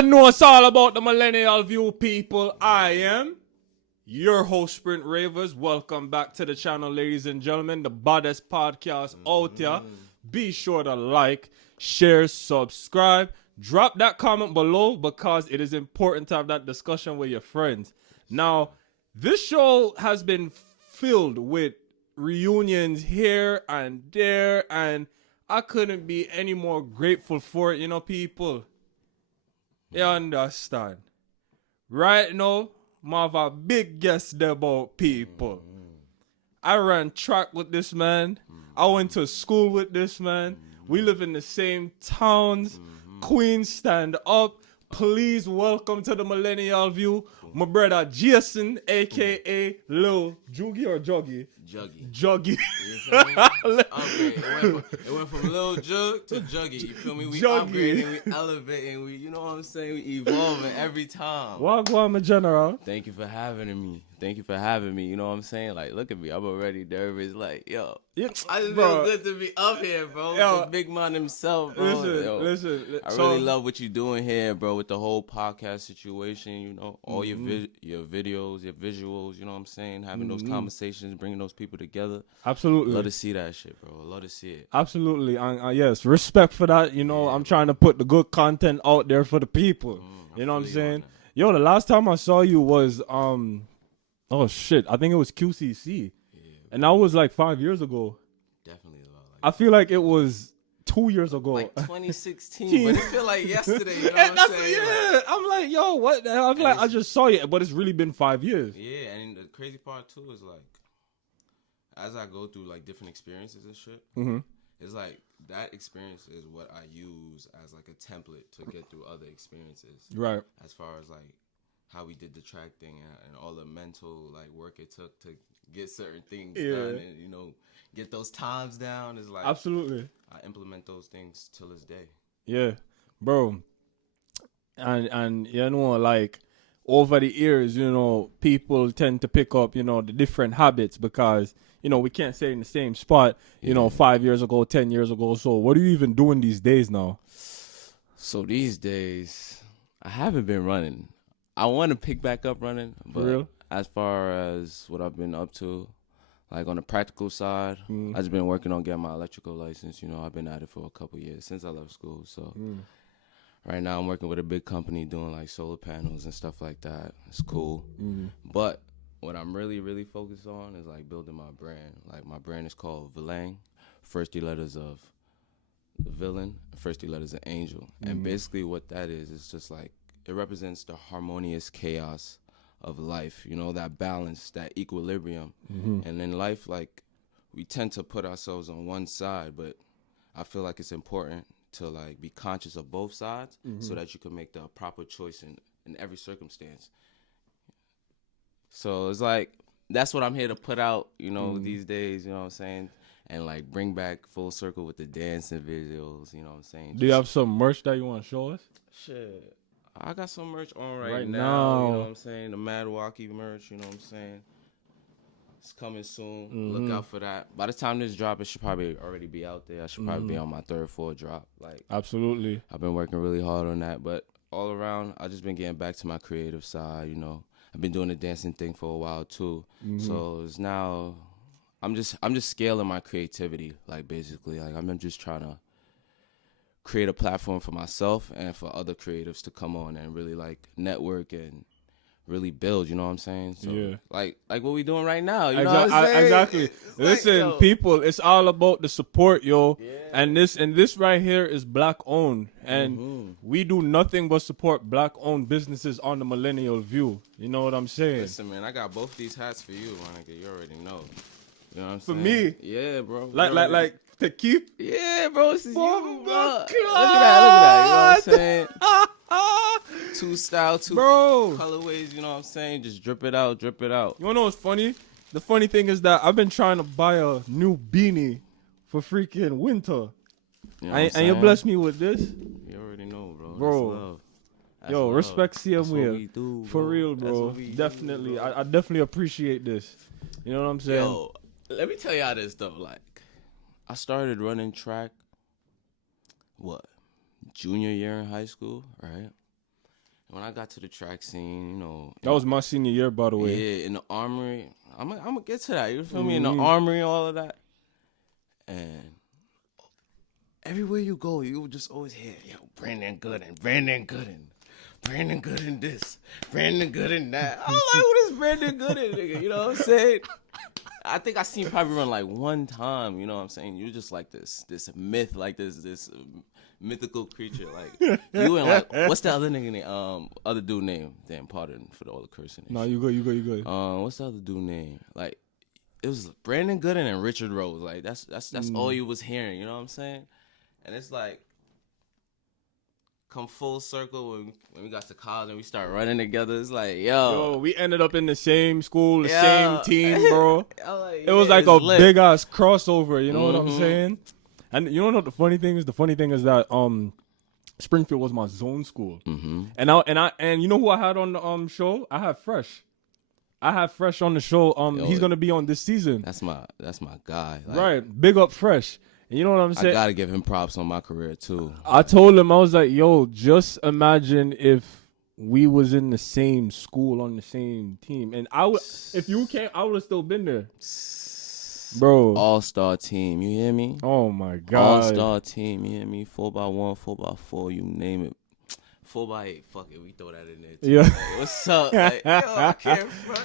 know it's all about the Millennial View, people. I am your host, Sprint Ravers. Welcome back to the channel, ladies and gentlemen. The baddest podcast out there. Be sure to like, share, subscribe. Drop that comment below because it is important to have that discussion with your friends. Now, this show has been filled with reunions here and there, and I couldn't be any more grateful for it, people. You understand? Right now, I have a big guest about people. I ran track with this man. I went to school with this man. We live in the same towns. Queens, stand up. Please welcome to the Millennial View, my brother Jason, a.k.a. Lil Juggy or Juggy? Juggy. It went from Lil Jug to Juggy. You feel me? We upgrading, we elevating, you know what I'm saying? We evolving every time. Wagwan, my general. Thank you for having me. You know what I'm saying? Like, look at me. I'm already nervous. Like, yo. I just feel good to be up here, bro. Yo, the big man himself, bro. Listen. I really love what you're doing here, bro, with the whole podcast situation, all your videos, your visuals, you know what I'm saying? Having those conversations, bringing those people together. Absolutely. Love to see that shit, bro. Love to see it. Absolutely. Yes, respect for that. I'm trying to put the good content out there for the people. You know what I'm saying? Yo, the last time I saw you was, oh shit, I think it was QCC. And that was like 5 years ago. Definitely a lot. I feel like it was 2 years ago. Like 2016, but it feel like yesterday, you know what I'm saying? Yeah, I'm like, yo, what the hell? I feel like I just saw you, but it's really been 5 years. Yeah, and the crazy part too is like, as I go through like different experiences and shit, it's like that experience is what I use as like a template to get through other experiences. Right. As far as like how we did the track thing and all the mental like work it took to get certain things done and get those times down is like absolutely. I implement those things till this day. Yeah, bro. And like over the years, people tend to pick up, the different habits because we can't stay in the same spot, 5 years ago, 10 years ago. So what are you even doing these days now? So these days, I haven't been running. I want to pick back up running, but for real? As far as what I've been up to, like on the practical side, I've just been working on getting my electrical license. I've been at it for a couple years since I left school. So right now I'm working with a big company doing like solar panels and stuff like that. It's cool. But what I'm really, really focused on is like building my brand. Like my brand is called Vilang, first 3 letters of the villain, first 3 letters of angel. And basically what that is just like, it represents the harmonious chaos of life, that balance, that equilibrium. And in life, like, we tend to put ourselves on one side, but I feel like it's important to, like, be conscious of both sides so that you can make the proper choice in every circumstance. So it's like, that's what I'm here to put out, these days, you know what I'm saying? And, like, bring back full circle with the dancing videos, you know what I'm saying? Do you have some merch that you want to show us? Shit. I got some merch on right now, you know what I'm saying? The Mad Walkie merch, you know what I'm saying? It's coming soon. Look out for that. By the time this drop, it should probably already be out there. I should probably be on my 3rd, 4th drop. Like, absolutely. I've been working really hard on that, but all around, I've just been getting back to my creative side, I've been doing the dancing thing for a while too. So it's now, I'm just scaling my creativity, like basically. Like I'm just trying to create a platform for myself and for other creatives to come on and really like network and really build, you know what I'm saying? So yeah. like what we doing right now, you know what I'm saying? Exactly. Listen, people, it's all about the support, yo. Yeah. And this right here is black owned. And we do nothing but support black owned businesses on the Millennial View. You know what I'm saying? Listen, man, I got both these hats for you, my nigga. You already know. You know what I'm saying? For me? Yeah, bro. Like to keep? Yeah, bro. This is you, bro. Look at that. You know what I'm saying? 2 style, 2 colorways, you know what I'm saying? Just drip it out. You wanna know what's funny? The funny thing is that I've been trying to buy a new beanie for freaking winter. You know and you blessed me with this. You already know, bro. That's love. Respect CM Will. For real, bro. Definitely. I definitely appreciate this. You know what I'm saying? Yo, let me tell y'all this stuff. Like, I started running track, junior year in high school, right? When I got to the track scene, you know, That was my senior year, by the way. yeah, in the armory. I'm gonna get to that. You feel me? In the armory and all of that. And everywhere you go, you just always hear, yo, Brandon Gooden, Brandon Gooden, Brandon Gooden this, Brandon Gooden that. I'm like, what is Brandon Gooden, nigga? You know what I'm saying? I think I seen probably run like one time. You know what I'm saying? You're just like this myth, like this mythical creature. Like you and like, what's the other nigga name? Other dude name? Damn, pardon for all the cursing. No, you good. What's the other dude name? Like it was Brandon Gooden and Richard Rose. Like that's all you was hearing. You know what I'm saying? And it's like come full circle when we got to college and we start running together. It's like, yo, we ended up in the same school, the same team, bro. Like, it was like a big ass crossover. You know what I'm Mm-hmm. saying? And you know what the funny thing is? The funny thing is that Springfield was my zone school, Mm-hmm. and you know who I had on the show? I had Fresh. On the show. He's gonna be on this season. That's my guy. Like, Right, big up Fresh. And you know what I'm saying? I gotta give him props on my career too. I told him, I was like, yo, just imagine if we was in the same school on the same team, and if you came, I would have still been there, bro. All-star team, you hear me? Oh my god, all-star team, you hear me? 4x1, 4x4, you name it. 4x8, fuck it, we throw that in there too. Yeah. Like, what's up? Like, yo, I can't front.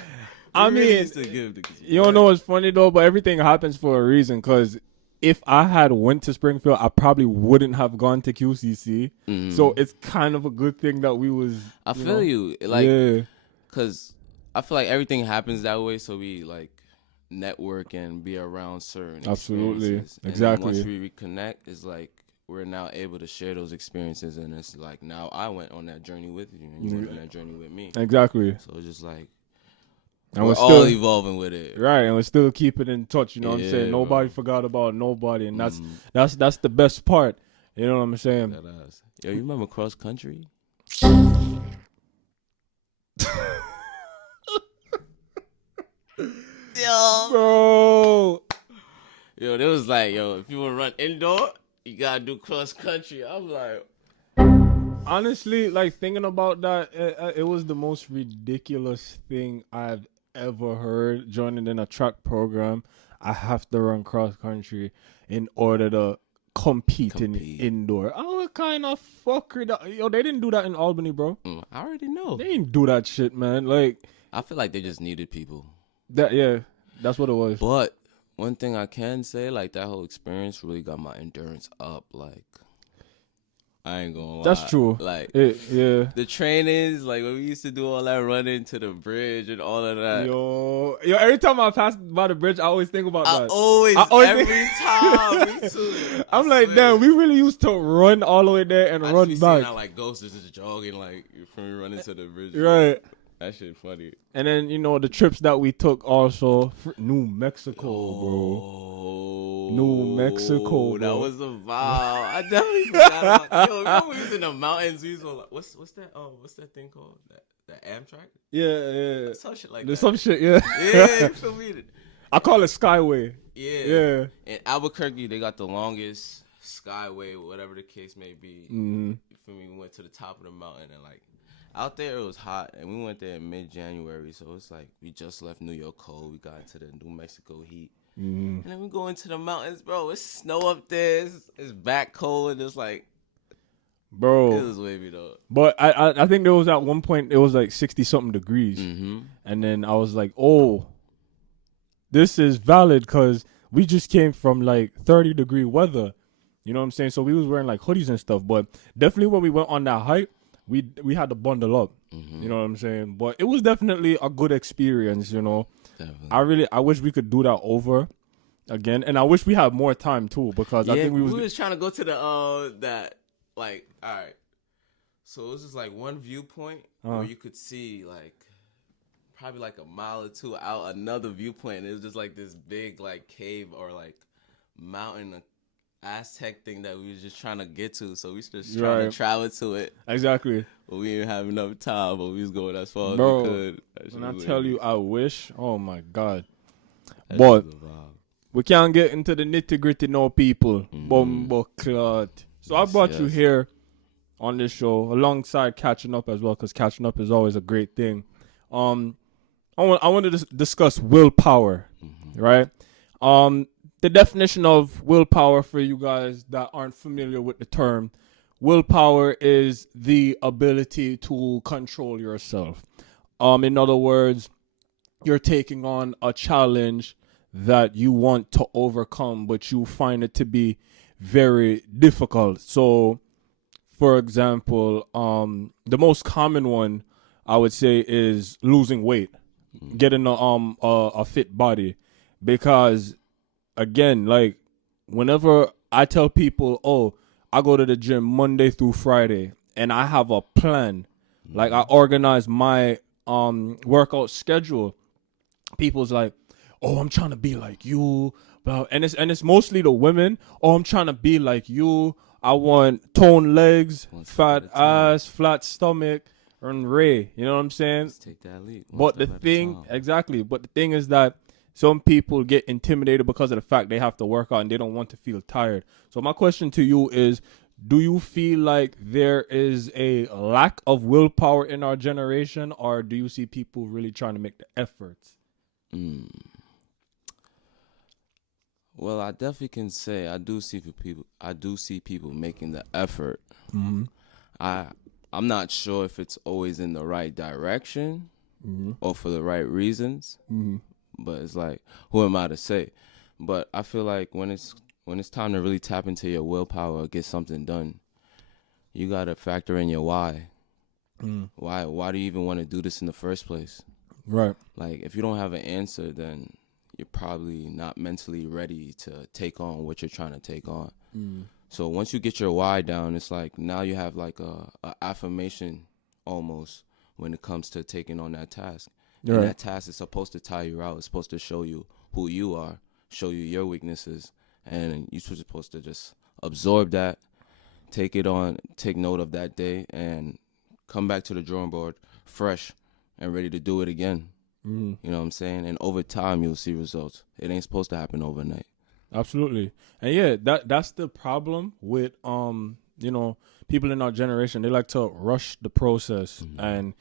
I We really mean, used to give the- you don't know what's funny though, but everything happens for a reason. Cause if I had went to Springfield, I probably wouldn't have gone to QCC. Mhm. So it's kind of a good thing that we was. I feel you. Like, yeah. cause I feel like everything happens that way, so we like network and be around certain Absolutely. experiences. And Exactly. then once we reconnect, it's like we're now able to share those experiences, and it's like now I went on that journey with you, and you went on that journey with me. Exactly. So it's just like And we're we're all still evolving with it. right, and we're still keeping in touch. You know what I'm saying? Yeah, Nobody bro. forgot about nobody, and that's the best part. You know what I'm saying? That ass. Yo, you remember cross country? Yo, Bro, yo, they was like, yo, if you want to run indoor, you gotta do cross country. I'm like, honestly, like thinking about that, it was the most ridiculous thing I've ever heard. Joining in a track program, I have to run cross country in order to compete in indoor. Oh, what kind of fucker that? Yo, they didn't do that in Albany, bro. I already know. They didn't do that shit, man. Like I feel like they just needed people. that. Yeah, that's what it was. But one thing I can say, like that whole experience really got my endurance up. Like I ain't gonna lie. That's true. Like yeah. the trainings, like when we used to do all that running to the bridge and all of that. Yo, every time I pass by the bridge, I always think about that. I always every time. Me too. I'm like, damn, we really used to run all the way there and run I back. I like ghosts just jogging, like from me running to the bridge. Right. That shit funny. And then, you know, the trips that we took also. New Mexico, bro. Oh, New Mexico, that bro. was a vibe. I definitely forgot about. Yo, remember we was in the mountains? We was on, like, what's that? Oh, what's that thing called? That Amtrak? Yeah. Some shit like There's that. some shit, yeah. Yeah, you feel me? I call it Skyway. Yeah. In Albuquerque, they got the longest skyway, whatever the case may be. Mm-hmm. You feel me? We went to the top of the mountain and like out there it was hot, and we went there in mid-January, so it's like we just left New York cold. We got into the New Mexico heat, and then we go into the mountains, bro. It's snow up there. It's back cold, and it's like, Bro. it was wavy though. But I think there was at one point, it was like 60-something degrees. Mm-hmm. And then I was like, oh, this is valid because we just came from like 30-degree weather. You know what I'm saying? So we was wearing like hoodies and stuff. But definitely when we went on that hike, we had to bundle up. Mm-hmm. You know what I'm saying? But it was definitely a good experience, you know. Definitely. I wish we could do that over again. And I wish we had more time too, because I think we was trying to go to the that like, all right. So it was just like one viewpoint where you could see like probably like a mile or two out another viewpoint, and it was just like this big like cave or like mountain Aztec thing that we was just trying to get to. So we was just trying to travel to it. Exactly. But we didn't have enough time, but we was going as far as Bro, we could. When I tell you I wish, oh my God. That But shit was a vibe. we can't get into the nitty gritty no people. Bumbo clot. So I brought you here on this show, alongside catching up as well, because catching up is always a great thing. I want to discuss willpower, right? The definition of willpower for you guys that aren't familiar with the term, willpower is the ability to control yourself. In other words, you're taking on a challenge that you want to overcome, but you find it to be very difficult. So, for example, the most common one I would say is losing weight, getting a fit body, because again, like whenever I tell people, oh, I go to the gym Monday through Friday, and I have a plan, like I organize my workout schedule, people's like, oh, I'm trying to be like you, and it's mostly the women. Oh, I'm trying to be like you. I want toned legs, fat ass, flat stomach, and Ray. You know what I'm saying? Let's take that leap. But the thing, exactly. But the thing is that some people get intimidated because of the fact they have to work out and they don't want to feel tired. So my question to you is, do you feel like there is a lack of willpower in our generation, or do you see people really trying to make the efforts? Well, I definitely can say I do see people making the effort. I'm not sure if it's always in the right direction or for the right reasons. But it's like, who am I to say? But I feel like when it's time to really tap into your willpower or get something done, you gotta factor in your why. Why do you even want to do this in the first place? Right. Like, if you don't have an answer, then you're probably not mentally ready to take on what you're trying to take on. So once you get your why down, it's like now you have like a affirmation almost when it comes to taking on that task. Right. And that task is supposed to tire you out. It's supposed to show you who you are, show you your weaknesses, and you're supposed to just absorb that, take it on, take note of that day, and come back to the drawing board fresh and ready to do it again. You know what I'm saying? And over time, you'll see results. It ain't supposed to happen overnight. Absolutely. And yeah, that's the problem with people in our generation. They like to rush the process and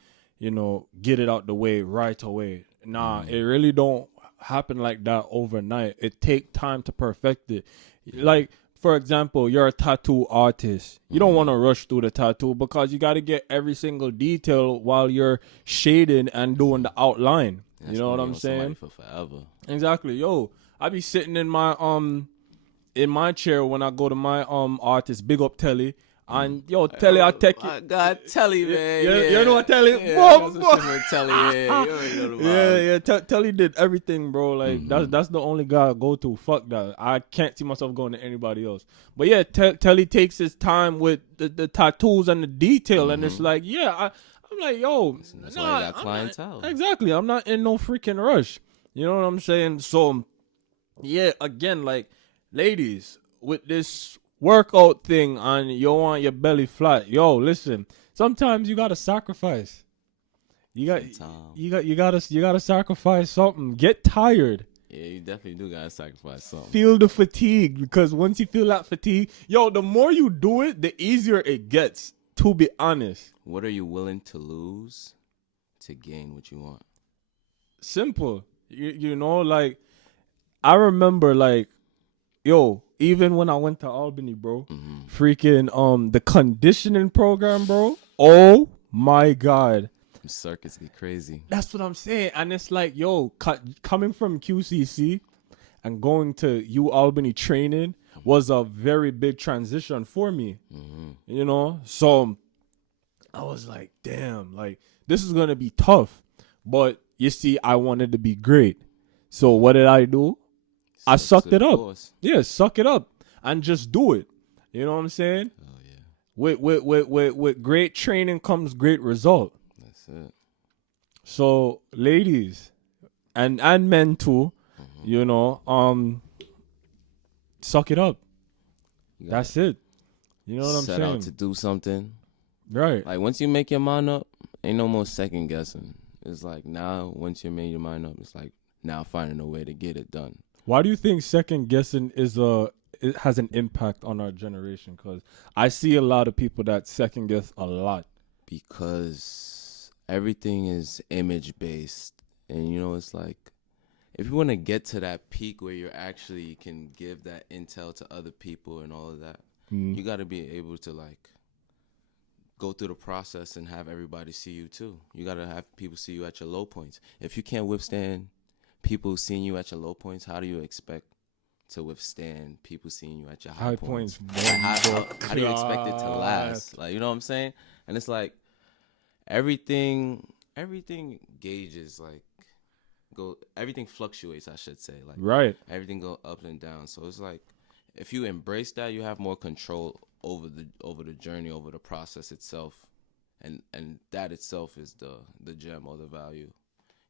get it out the way right away. Nah, it really don't happen like that overnight. It take time to perfect it. Like, for example, you're a tattoo artist. You don't want to rush through the tattoo because you got to get every single detail while you're shading and doing the outline. You know what I'm saying? For forever. Exactly. Yo, I be sitting in my chair when I go to my artist, big up Telly. And yo, Telly, I take My it. God, Telly, man. You know what Telly? Telly, man. You already know the vibe. Telly did everything, bro. Like that's the only guy I go to. Fuck that. I can't see myself going to anybody else. But yeah, Telly takes his time with the tattoos and the detail, and it's like, I'm like, yo, that's why you got clientele. Exactly. I'm not in no freaking rush. You know what I'm saying? So yeah, again, like, ladies, with this workout thing and you want your belly flat, yo, listen, sometimes you gotta sacrifice. You gotta sacrifice something. Get tired. Yeah, you definitely do gotta sacrifice something. Feel the fatigue, because once you feel that fatigue, yo, the more you do it, the easier it gets, to be honest. What are you willing to lose to gain what you want? Simple. Like, I remember, like, yo, even when I went to Albany, bro, freaking the conditioning program, bro. Oh my God. Circuits get crazy. That's what I'm saying. And it's like, yo, coming from QCC and going to U Albany training was a very big transition for me. So I was like, damn, like, this is going to be tough. But you see, I wanted to be great. So what did I do? I sucked it up. Yeah, suck it up and just do it. You know what I'm saying? Oh yeah. With great training comes great result. That's it. So ladies and men too, suck it up. That's it. You know what I'm saying? Set out to do something. Right. Like, once you make your mind up, ain't no more second guessing. It's like, now once you made your mind up, it's like now finding a way to get it done. Why do you think second guessing is a it has an impact on our generation? Because I see a lot of people that second guess a lot. Because everything is image based, and you know, it's like if you want to get to that peak where you actually can give that intel to other people and all of that, you got to be able to like go through the process and have everybody see you too. You got to have people see you at your low points. If you can't withstand people seeing you at your low points, how do you expect to withstand people seeing you at your high points? How do you expect it to last? Like, you know what I'm saying? And it's like everything gauges, like everything fluctuates, I should say. Like, right. Everything go up and down. So it's like if you embrace that, you have more control over the journey, over the process itself, and that itself is the gem or the value.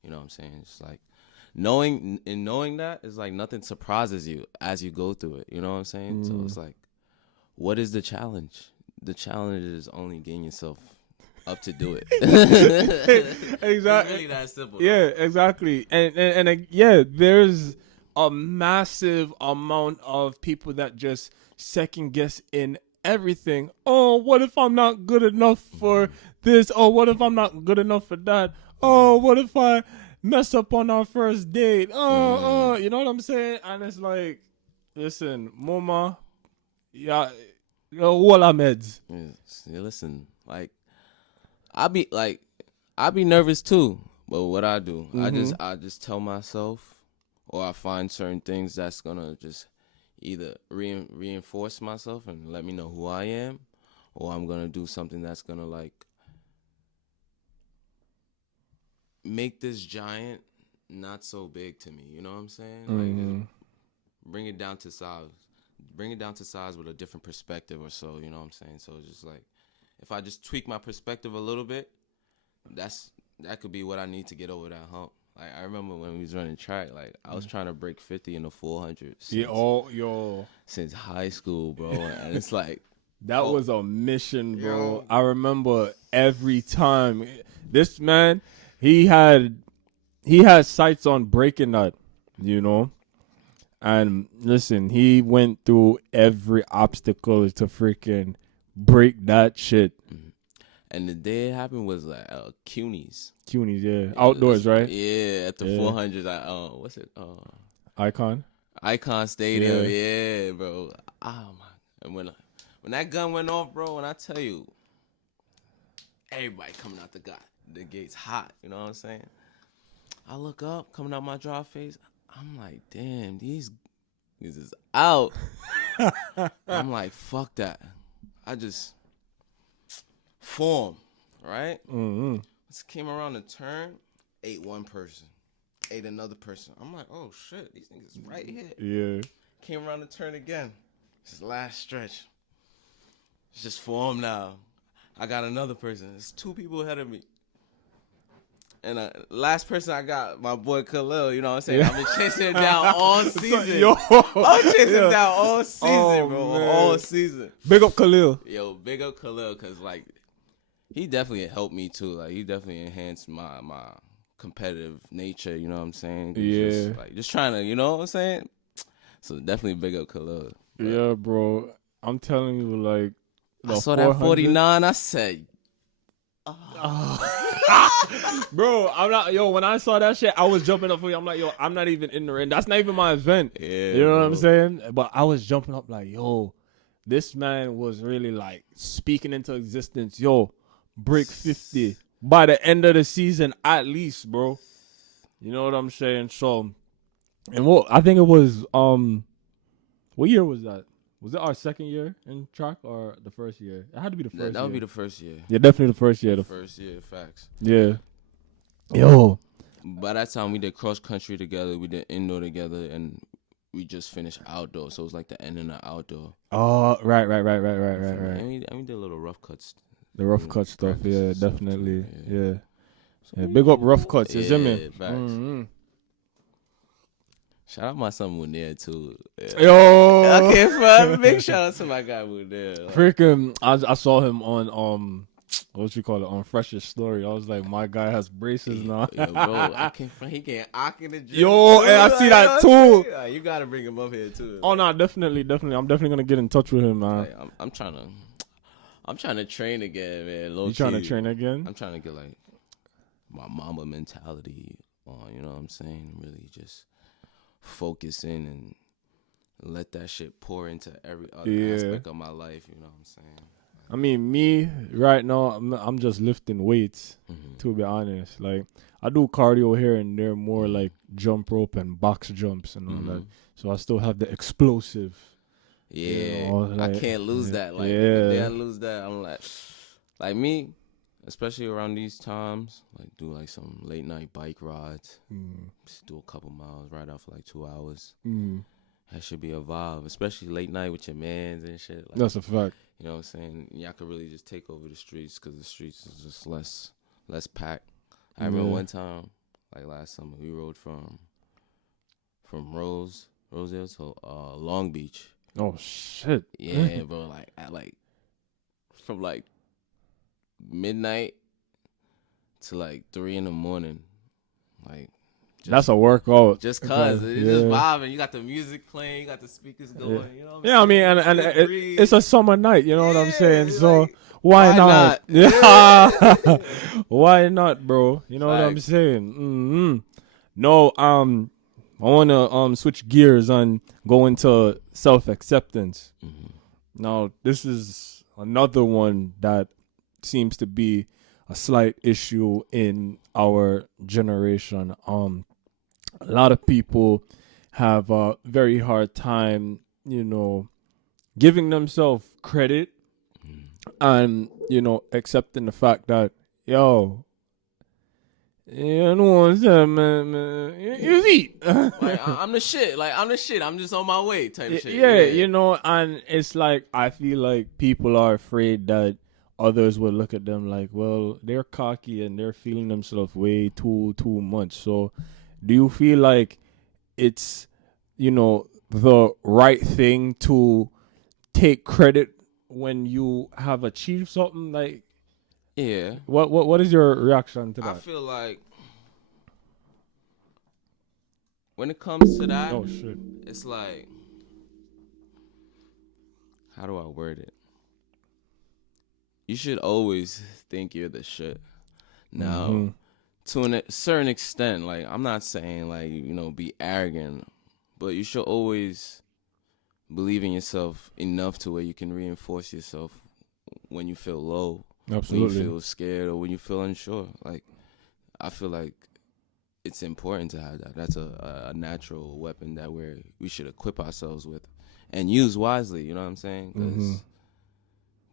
You know what I'm saying? It's like knowing that is like nothing surprises you as you go through it. You know what I'm saying? So it's like, what is the challenge? The challenge is only getting yourself up to do it. Exactly. It's really that simple. Yeah, exactly. And yeah, there's a massive amount of people that just second guess in everything. Oh, what if I'm not good enough for this? Oh, what if I'm not good enough for that? Oh, what if I mess up on our first date? You know what I'm saying? And it's like, listen, Mama, yeah, all our meds. Yeah, listen, like I be nervous too, but what I do, I just tell myself, or I find certain things that's gonna just either reinforce myself and let me know who I am, or I'm gonna do something that's gonna like make this giant not so big to me. You know what I'm saying? Like just bring it down to size with a different perspective or so. You know what I'm saying? So it's just like if I just tweak my perspective a little bit, that could be what I need to get over that hump. Like I remember when we was running track, like I was trying to break 50 in the 400 since high school, bro. And it's like that was a mission, bro. I remember every time this man, he had sights on breaking that, you know. And listen, he went through every obstacle to freaking break that shit. And the day it happened was like CUNY's. CUNY's, yeah. Outdoors, right? Yeah, at the 400s. What's it? Icon Stadium. Yeah, bro. Oh my! And when that gun went off, bro, when I tell you, everybody coming out the gates hot. You know what I'm saying? I look up, coming out my draw face. I'm like, damn, these is out. I'm like, fuck that. I just form, right? Just came around the turn, ate one person, ate another person. I'm like, oh shit, these niggas right here. Yeah. Came around the turn again. This last stretch. It's just form now. I got another person. There's two people ahead of me. And last person I got, my boy Khalil, you know what I'm saying? I've been chasing him down all season. I'm chasing him down all season, bro. Man. All season. Big up Khalil. Yo, big up Khalil, because, like, he definitely helped me, too. Like, he definitely enhanced my competitive nature, you know what I'm saying? Yeah. Just trying to, you know what I'm saying? So, definitely big up Khalil. But yeah, bro. I'm telling you, like, I saw that 49, I said, bro, I'm not, when I saw that shit, I was jumping up for you. I'm like, I'm not even in the ring. That's not even my event. Yeah, you know what I'm saying? But I was jumping up like, this man was really like speaking into existence. Break 50 by the end of the season at least, bro. You know what I'm saying? So, and I think it was, what year was that? Was it our second year in track or the first year? It had to be the first year. That would be the first year. Yeah, definitely the first year. The first year, facts. Yeah. Yo. By that time, we did cross country together. We did indoor together, and we just finished outdoor. So it was like the end of the outdoor. Oh, right. And we did a little rough cuts. The rough cut stuff, yeah, definitely. Yeah. So big up rough cuts, is it, man? Facts. Shout out my son Munir too. Yeah. Yo, okay, big shout out to my guy Munir. Freaking, I saw him on what you call it, on Freshest Story. I was like, my guy has braces now. Yo, bro, he can't ock in the gym. Yo, and I see that too. You gotta bring him up here too. Oh no, definitely. I'm definitely gonna get in touch with him, man. Like, I'm trying to train again, man. You trying to train again? I'm trying to get like my mama mentality on. You know what I'm saying? Really just focus in and let that shit pour into every other aspect of my life. You know what I'm saying? I mean, me right now, I'm just lifting weights. To be honest, like I do cardio here and there, more like jump rope and box jumps and all that. So I still have the explosive. Yeah, you know, like, I can't lose that. Like, the day I lose that, I'm like me, especially around these times, like do like some late night bike rides, just do a couple miles, ride out for like 2 hours. That should be a vibe, especially late night with your mans and shit. Like, that's a fact. You know what I'm saying? Y'all could really just take over the streets because the streets is just less packed. I remember one time, like last summer, we rode from Rosedale to Long Beach. Oh shit! Yeah, bro. Like from like midnight to like 3 a.m. Like that's a workout. Just cause it's just vibing. You got the music playing, you got the speakers going. You know what I'm saying? I mean, and it's a summer night. You know what I'm saying? So like, why not? Yeah. Why not, bro? You know what I'm saying? No, I wanna switch gears and go into self-acceptance. Now, this is another one that seems to be a slight issue in our generation. A lot of people have a very hard time, giving themselves credit and, accepting the fact that, yo, you know what I'm saying, man, you see. Like, I'm the shit. Like, I'm the shit. I'm just on my way type of shit. Yeah, and it's like, I feel like people are afraid that others will look at them like, well, they're cocky and they're feeling themselves way too much. So do you feel like it's, the right thing to take credit when you have achieved something? Like, yeah. What is your reaction to that? I feel like when it comes to that, it's like, how do I word it? You should always think you're the shit. Now, to a certain extent, like, I'm not saying, like, be arrogant, but you should always believe in yourself enough to where you can reinforce yourself when you feel low, Absolutely. when you feel scared, or when you feel unsure. Like, I feel like it's important to have that. That's a natural weapon that we should equip ourselves with and use wisely, you know what I'm saying?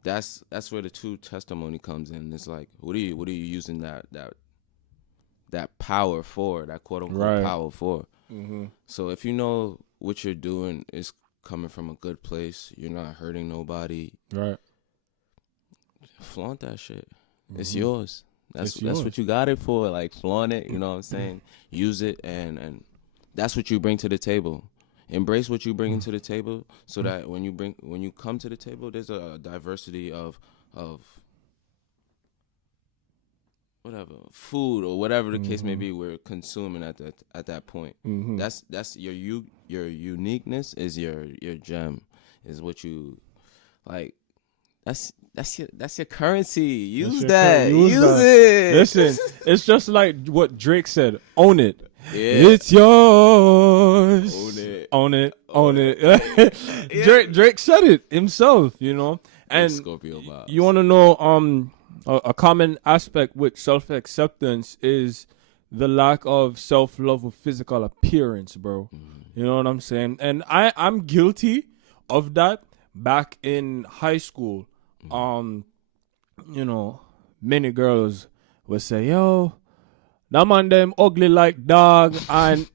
Because that's where the true testimony comes in. It's like, what are you using that power for, that quote unquote power for? So if you know what you're doing is coming from a good place, you're not hurting nobody, right? Flaunt that shit. It's yours. That's what you got it for. Like, flaunt it. You know what I'm saying? Use it, and that's what you bring to the table. Embrace what you bring into the table, so that when you come to the table, there's a diversity of whatever food or whatever the case may be we're consuming at that point. That's your uniqueness is your gem, is what you like. That's your currency. Use that. Use it. Listen, it's just like what Drake said. Own it. Yeah. It's yours. Own it. Own it. Drake said it himself, And Scorpio vibes. You want to know a common aspect with self-acceptance is the lack of self-love with physical appearance, bro. You know what I'm saying? And I'm guilty of that back in high school. Many girls would say, yo, that man them ugly like dog and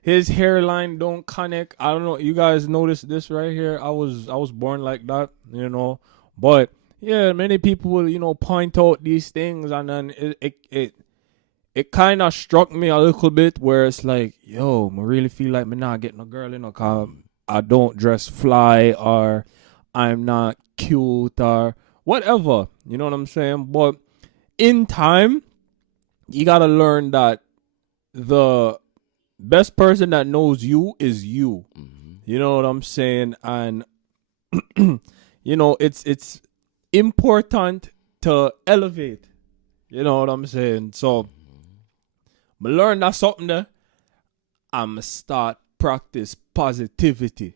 his hairline don't connect. I don't know. You guys notice this right here? I was born like that, But yeah, many people will, point out these things, and then it kind of struck me a little bit where it's like, yo, I really feel like me not getting a girl, cause I don't dress fly, or I'm not cute, or whatever. You know what I'm saying? But in time, you gotta learn that the best person that knows you is you. You know what I'm saying? And you know, it's important to elevate. You know what I'm saying? So I learned that something there. I'ma start practice positivity.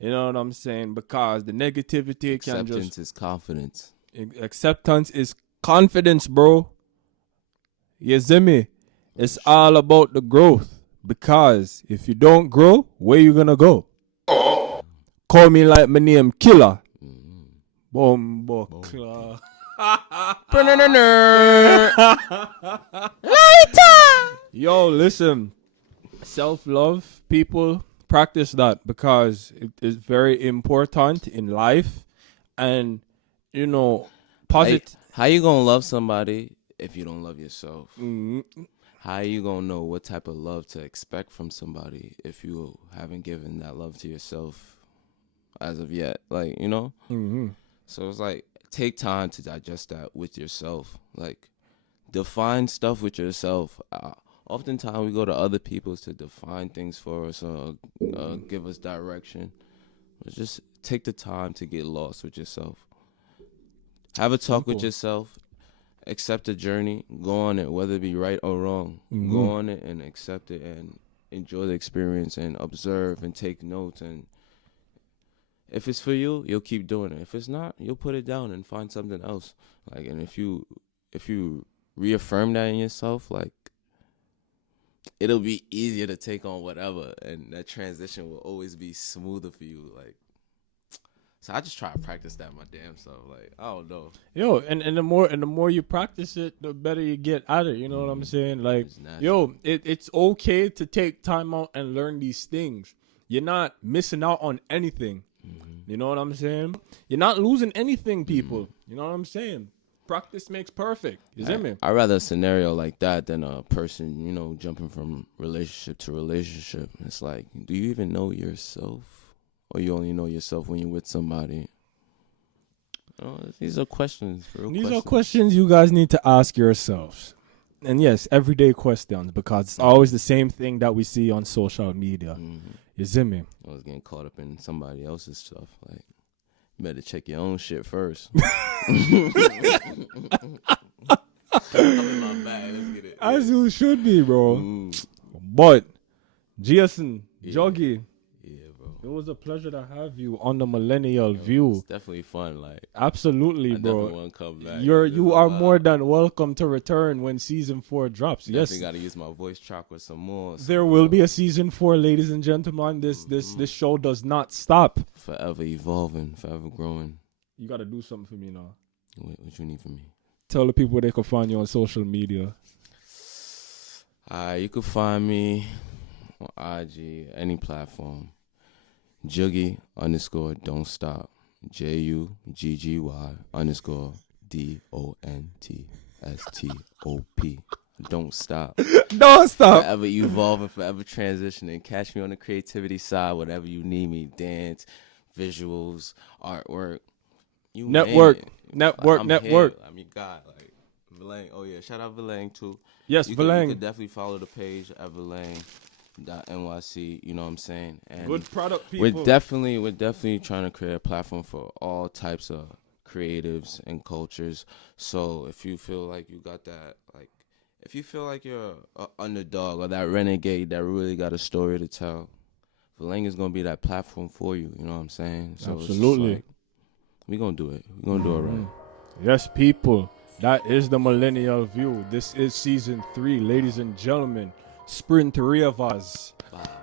You know what I'm saying? Because the negativity can just... Acceptance is confidence. Acceptance is confidence, bro. You see me? It's all about the growth. Because if you don't grow, where you gonna go? Call me like my name, Killer. Bombo Claw. Yo, listen. Self-love, people, practice that because it is very important in life. And, you know, positive. How you gonna love somebody if you don't love yourself? How you gonna know what type of love to expect from somebody if you haven't given that love to yourself as of yet? Like, you know? So it's like, take time to digest that with yourself. Like, define stuff with yourself. Oftentimes we go to other people to define things for us or give us direction. But just take the time to get lost with yourself. Have a talk with yourself. Accept the journey. Go on it, whether it be right or wrong. Go on it and accept it and enjoy the experience and observe and take notes. And if it's for you, you'll keep doing it. If it's not, you'll put it down and find something else. Like, and if you reaffirm that in yourself, like, it'll be easier to take on whatever, and that transition will always be smoother for you. Like, so I just try to practice that my damn self. Like, I don't know. Yo, and the more you practice it, the better you get at it. You know what I'm saying? Like, yo, it's okay to take time out and learn these things. You're not missing out on anything. You know what I'm saying? You're not losing anything, people. You know what I'm saying? Practice makes perfect. You see me? I'd rather a scenario like that than a person, you know, jumping from relationship to relationship. It's like, do you even know yourself? Or you only know yourself when you're with somebody? These are questions. These are questions you guys need to ask yourselves. And yes, everyday questions, because it's always the same thing that we see on social media. You see me? I was getting caught up in somebody else's stuff. Like, you better check your own shit first. I'm in my bag. Let's get it. As you should be, bro. But, Jason, Juggy, it was a pleasure to have you on the Millennial View. It's definitely fun. Like, absolutely, I bro. definitely want to come back. You are more than welcome to return when season 4 drops. Definitely got to use my voice chakra some more. There will be a season 4, ladies and gentlemen. This show does not stop. Forever evolving, forever growing. You got to do something for me now. What you need from me? Tell the people where they can find you on social media. You can find me on IG, any platform. Juggy _ don't stop. JUGGY _DONTSTOP. Don't stop. Don't stop. Forever evolving, forever transitioning. Catch me on the creativity side, whatever you need me. Dance, visuals, artwork. You network. I'm your guy. Like, Vilang. Oh, yeah. Shout out Vilang, too. Yes, Vilang. You could definitely follow the page at Vilang.NYC, you know what I'm saying? And good product, people. We're definitely trying to create a platform for all types of creatives and cultures. So if you feel like you got that, like, if you feel like you're an underdog or that renegade that really got a story to tell, Vilang is gonna be that platform for you. You know what I'm saying? So absolutely. Like, we're gonna do it. We're gonna do it right. Yes, people. That is the Millennial View. This is season 3, ladies and gentlemen. Sprint 3 of us.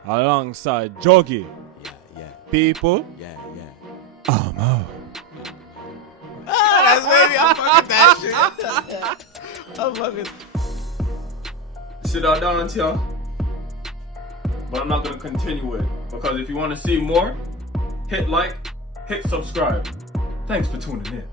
Alongside Juggy. Yeah. People. Yeah. I'm out. That's maybe I'm fucking that shit. I'm fucking. Sit down, y'all. But I'm not gonna continue it, because if you want to see more, hit like, hit subscribe. Thanks for tuning in.